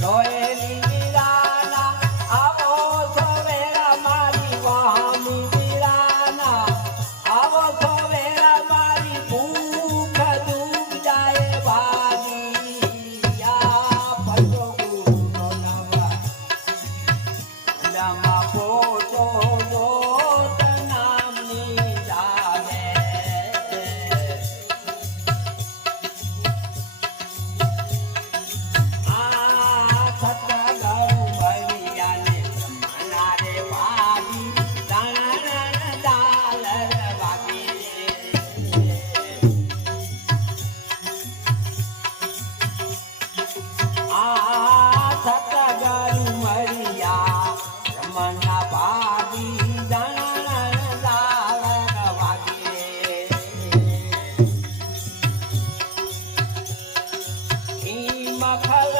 Noeli. খাওয়া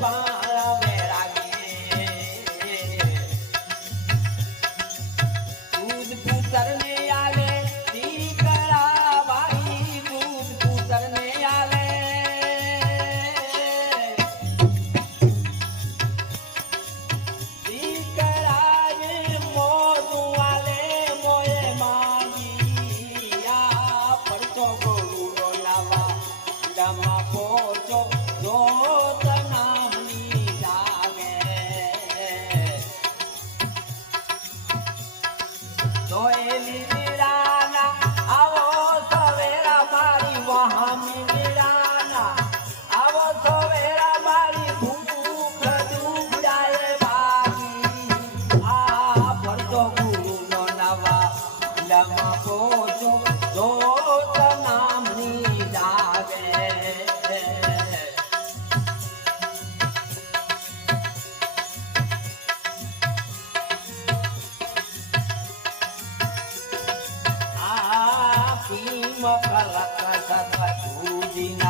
봐. મકર સત સૂજીના